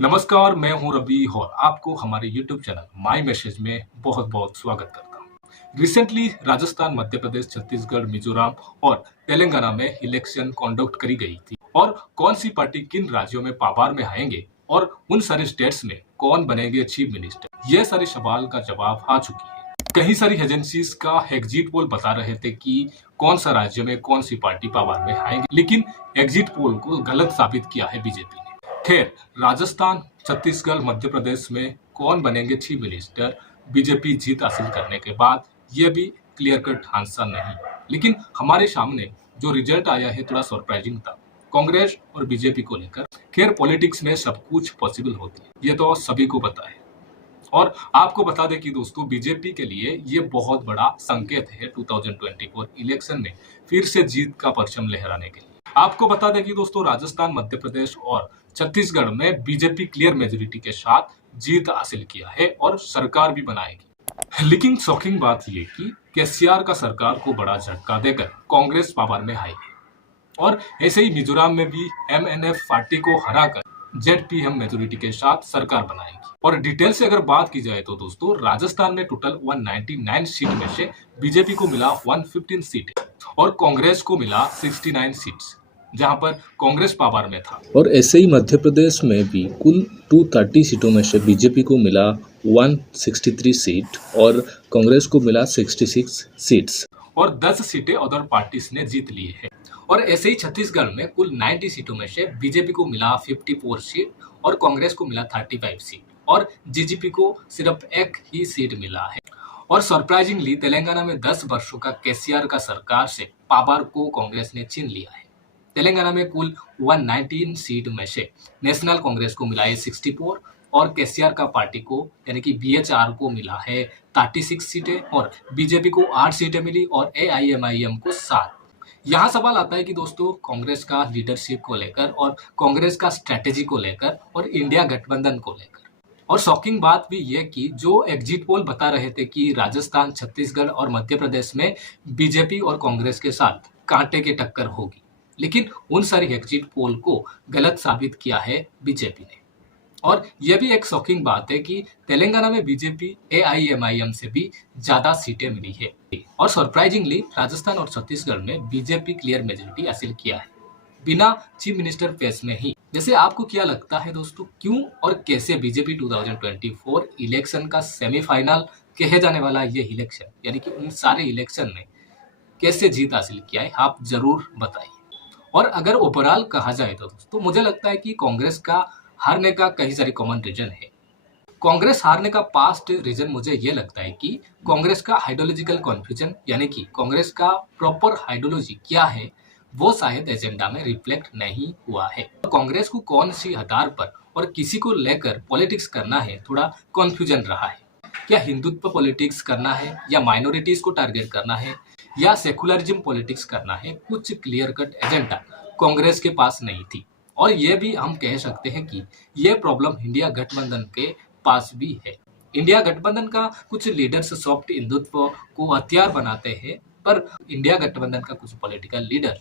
नमस्कार, मैं हूं रवि और आपको हमारे YouTube चैनल माय मैसेज में बहुत-बहुत स्वागत करता हूं। रिसेंटली राजस्थान, मध्य प्रदेश, छत्तीसगढ़, मिजोरम और तेलंगाना में इलेक्शन कंडक्ट करी गई थी और कौन सी पार्टी किन राज्यों में पावर में आएंगे और उन सारे स्टेट्स में कौन बनेंगे चीफ मिनिस्टर, ये सारे सवाल का जवाब आ चुकी है। कई सारी एजेंसीज का एग्जिट पोल बता रहे थे कि कौन सा राज्य में कौन सी पार्टी पावर में आएंगे, लेकिन एग्जिट पोल को गलत साबित किया है बीजेपी ने। खैर, राजस्थान, छत्तीसगढ़, मध्य प्रदेश में कौन बनेंगे चीफ मिनिस्टर, बीजेपी जीत हासिल करने के बाद यह भी क्लियर कट आंसर नहीं, लेकिन हमारे सामने जो रिजल्ट आया है थोड़ा सरप्राइजिंग था कांग्रेस और बीजेपी को लेकर। खैर, पॉलिटिक्स में सब कुछ पॉसिबल होती है, ये तो सभी को पता है। और आपको बता दें कि दोस्तों, बीजेपी के लिए ये बहुत बड़ा संकेत है 2024 इलेक्शन में फिर से जीत का परचम लहराने के लिए। आपको बता दें कि दोस्तों, राजस्थान, मध्य प्रदेश और छत्तीसगढ़ में बीजेपी क्लियर मेजोरिटी के साथ जीत हासिल किया है और सरकार भी बनाएगी। लेकिन शॉकिंग बात यह कि केसीआर का सरकार को बड़ा झटका देकर कांग्रेस पावर में आई और ऐसे ही मिजोरम में भी एमएनएफ पार्टी को हराकर जेडपीएम मेजोरिटी के साथ सरकार बनाएगी। और डिटेल से अगर बात की जाए तो दोस्तों, राजस्थान में टोटल 199 सीट में से बीजेपी को मिला 115 सीट और कांग्रेस को मिला 69 सीट्स, जहां पर कांग्रेस पावर में था। और ऐसे ही मध्य प्रदेश में भी कुल 230 सीटों में से बीजेपी को मिला 163 सीट और कांग्रेस को मिला 66 सीट्स और 10 सीटें अदर पार्टीज ने जीत ली है। और ऐसे ही छत्तीसगढ़ में कुल 90 सीटों में से बीजेपी को मिला 54 सीट और कांग्रेस को मिला 35 सीट और जीजेपी को सिर्फ एक ही सीट मिला है। और सरप्राइजिंगली तेलंगाना में 10 वर्षों का केसीआर का सरकार से पावर को कांग्रेस ने छीन लिया है। तेलंगाना में कुल 119 सीट में से नेशनल कांग्रेस को मिला है 64 और केसीआर का पार्टी को यानी कि बीएचआर को मिला है 36 सीटें और बीजेपी को 8 सीटें मिली और एआईएमआईएम को 7। यहाँ सवाल आता है कि दोस्तों, कांग्रेस का लीडरशिप को लेकर और कांग्रेस का स्ट्रेटेजी को लेकर और इंडिया गठबंधन को लेकर। और शॉकिंग बात भी यह कि जो एग्जिट पोल बता रहे थे कि राजस्थान, छत्तीसगढ़ और मध्य प्रदेश में बीजेपी और कांग्रेस के साथ कांटे की टक्कर होगी, लेकिन उन सारी एग्जिट पोल को गलत साबित किया है बीजेपी ने। और यह भी एक शॉकिंग बात है कि तेलंगाना में बीजेपी एआईएमआईएम से भी ज्यादा सीटें मिली है और सरप्राइजिंगली राजस्थान और छत्तीसगढ़ में बीजेपी क्लियर मेजोरिटी हासिल किया है बिना चीफ मिनिस्टर फेस में ही। जैसे आपको क्या लगता है दोस्तों, क्यों और कैसे बीजेपी 2024 इलेक्शन का सेमीफाइनल कहे जाने वाला ये इलेक्शन यानी कि उन सारे इलेक्शन में कैसे जीत हासिल किया है, आप जरूर बताइए। और अगर ओवरऑल कहा जाए तो दोस्तों, मुझे लगता है कि कांग्रेस का हारने का कई सारे कॉमन रीजन है। कांग्रेस हारने का पास्ट रीजन मुझे ये लगता है कि कांग्रेस का आइडियोलॉजिकल कन्फ्यूजन यानी कि कांग्रेस का प्रॉपर आइडियोलॉजी क्या है वो शायद एजेंडा में रिफ्लेक्ट नहीं हुआ है। कांग्रेस को कौन सी आधार पर और किसी को लेकर पॉलिटिक्स करना है, थोड़ा कंफ्यूजन रहा है। क्या हिंदुत्व पॉलिटिक्स करना है या माइनॉरिटीज को टारगेट करना है या सेकुलरिज्म पॉलिटिक्स करना है, कुछ क्लियर कट एजेंडा कांग्रेस के पास नहीं थी। और ये भी हम कह सकते हैं कि ये प्रॉब्लम इंडिया गठबंधन के पास भी है। इंडिया गठबंधन का कुछ लीडर्स सॉफ्ट हिंदुत्व को हथियार बनाते हैं, पर इंडिया गठबंधन का कुछ पॉलिटिकल लीडर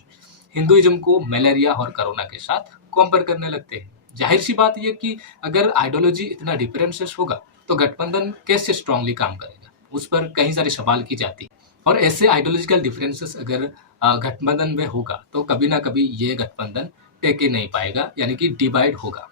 हिंदुइज्म को मलेरिया और कोरोना के साथ कंपेयर करने लगते हैं। जाहिर सी बात यह कि अगर आइडियोलॉजी इतना डिफरेंसेस होगा तो गठबंधन कैसे स्ट्रांगली काम करेगा, उस पर कई सारे सवाल की जाती है। और ऐसे आइडियोलॉजिकल डिफरेंसेस अगर गठबंधन में होगा तो कभी ना कभी ये गठबंधन टेके नहीं पाएगा, यानी कि डिवाइड होगा।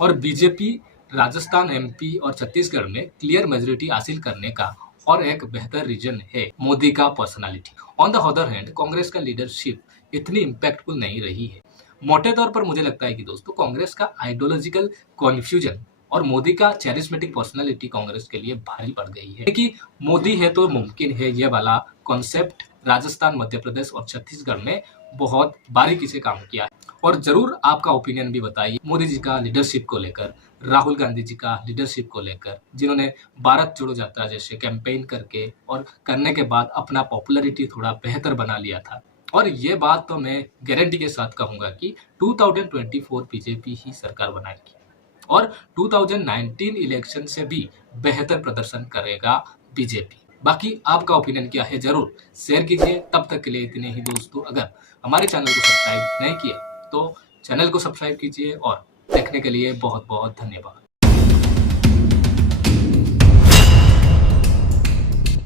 और बीजेपी राजस्थान, एमपी और छत्तीसगढ़ में क्लियर मेजोरिटी हासिल करने का और एक बेहतर रीजन है मोदी का personality. On the other hand Congress का लीडरशिप इतनी इम्पैक्टफुल नहीं रही है। मोटे तौर पर मुझे लगता है कि दोस्तों, कांग्रेस का आइडियोलॉजिकल कन्फ्यूजन और मोदी का चैरिस्मेटिक पर्सनालिटी कांग्रेस के लिए भारी पड़ गई है कि मोदी है तो मुमकिन है, ये वाला कॉन्सेप्ट राजस्थान, मध्य प्रदेश और छत्तीसगढ़ में बहुत बारीकी से काम किया है। और जरूर आपका ओपिनियन भी बताइए मोदी जी का लीडरशिप को लेकर, राहुल गांधी जी का लीडरशिप को लेकर, जिन्होंने भारत जोड़ो यात्रा जैसे कैंपेन करके और करने के बाद अपना पॉपुलैरिटी थोड़ा बेहतर बना लिया था। और ये बात तो मैं गारंटी के साथ कहूंगा कि 2024 बीजेपी ही सरकार बनाएगी और 2019 इलेक्शन से भी बेहतर प्रदर्शन करेगा बीजेपी। बाकी आपका ओपिनियन क्या है, जरूर शेयर कीजिए। तब तक के लिए इतने ही दोस्तों। अगर हमारे चैनल को सब्सक्राइब नहीं किया तो चैनल को सब्सक्राइब कीजिए और देखने के लिए बहुत बहुत धन्यवाद।